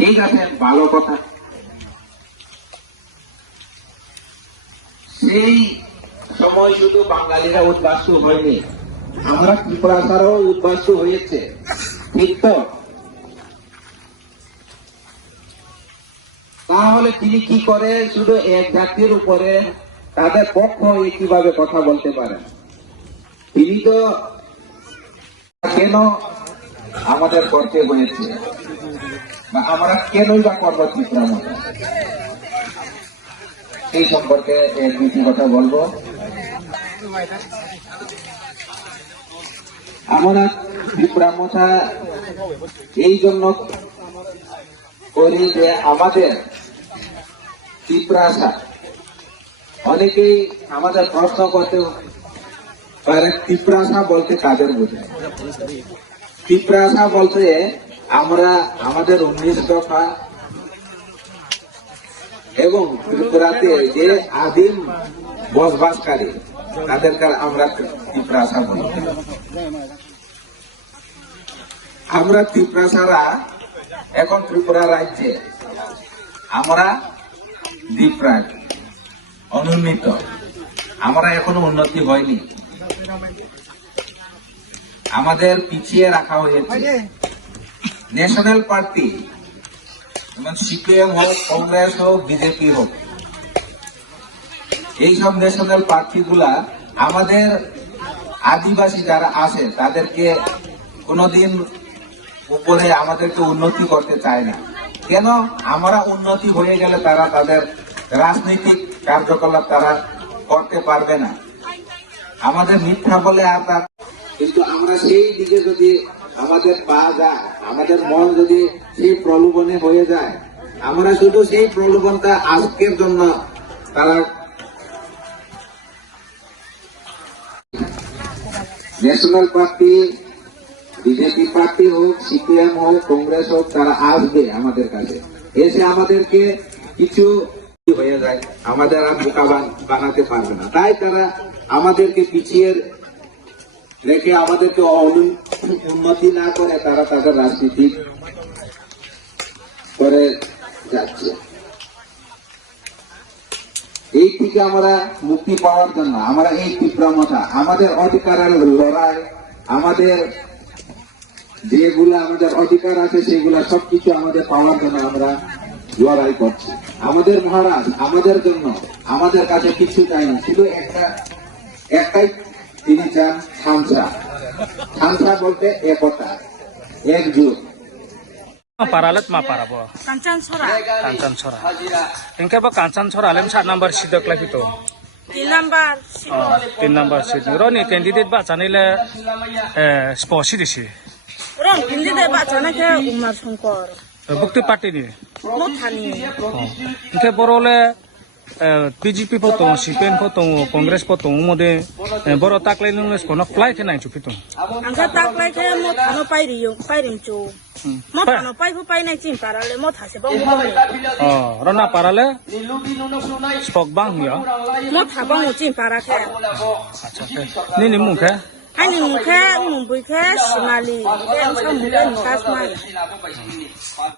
ঠিক আছে, ভালো কথা। সেই সময় শুধু বাঙালিরা উদ্বাস্তু হয়নি, আমরা ত্রিপুরাচারও উদ্বাস্তু হয়েছে, ঠিক তো? তাহলে তিনি কি করে শুধু এক জাতির উপরে তাদের পক্ষ হয়ে কিভাবে কথা বলতে পারেন? তিনি তো কেন আমাদের করতে হয়েছে, বা আমরা কেনই বা করবো ত্রিপুরা মতো, এই সম্পর্কে এক দুটি কথা বলবো। আমরা ত্রিপুরা মতো এই জন্য করি যে আমাদের ত্রিপুরাশা, অনেকেই আমাদের প্রশ্ন করতে পারে ত্রিপুরাশা বলতে কাদের বোঝায়। ত্রিপুরাশা বলতে আমরা আমাদের 19 দফা এবং ত্রিপুরাতে যে আদিম বসবাসকারী তাদেরকে আমরা ত্রিপুরাশা বলি। আমরা ত্রিপুরাশারা এখন ত্রিপুরা রাজ্যে আমরা দ্বীপরাজ, অনুন্নত, আমরা এখনো উন্নতি হয়নি, আমাদের পিছিয়ে রাখা হয়েছে। ন্যাশনাল পার্টি যেমন সিপিএম হোক, কংগ্রেস হোক, বিজেপি হোক, এইসব ন্যাশনাল পার্টিগুলা আমাদের আদিবাসী যারা আছে তাদেরকে কোনোদিন উপরে আমাদেরকে উন্নতি করতে চায় না। কেন? আমরা উন্নতি হয়ে গেলে তারা তাদের রাজনৈতিক কার্যকলাপ তারা করতে পারবে না, আমাদের মিথ্যা বলে আর তার। কিন্তু আমরা সেই দিকে যদি আমাদের পা যায়, আমাদের মন যদি সেই প্রলোভনে হয়ে যায়, আমরা শুধু সেই প্রলোভনটা আজকের জন্য তারা ন্যাশনাল পার্টি, বিজেপি পার্টি হোক, সিপিএম হোক, কংগ্রেস হোক, তারা আসবে আমাদের কাছে, এসে আমাদেরকে কিছু হয়ে যায়, আমাদের আর বোকা বানাতে পারবে না। তাই তারা আমাদেরকে পিছিয়ে রেখে আমাদেরকে উন্নতি না করে তারা তাদের রাজনীতি করে যাচ্ছে। এই থেকে আমরা মুক্তি পাওয়ার জন্য আমরা এই ত্রিপুরা মথা আমাদের অধিকারের লড়াই, আমাদের যেগুলো আমাদের অধিকার আছে সেগুলা সবকিছু আমাদের পাওয়ার জন্য আমরা লড়াই করছি। আমাদের মহারাজ আমাদের জন্য আমাদের কাছে কিছু চাইনি, শুধু একটাই তিনি চান, সাংসা। সাংসা বলতে একতা, একজুট। Paralet ma parabo. Kancan Sora. Kancan Sora. Engke ba Kancan Sora lem 7 number sidok lagi to. 3 number. 3 number sid. Roni candidate ba chanile sposi disi. Ron candidate ba chana ke Umar Shankar. Bukti party ni. Mothani. Engke borole BJP potong, CPN potong, Kongres potong, mode boro taklay nung kono fly ke nai chupito. Angka taklay ke mothano pai ring chu. Mothano pai hu pai nai chin parale mothase bang mo. Rona parale spok bang ya. Motha bang chin parake. Acha ke. Ni mukhe. Ani mukhe, mumbui ke, simali. Ke angka mukhe nukas mai.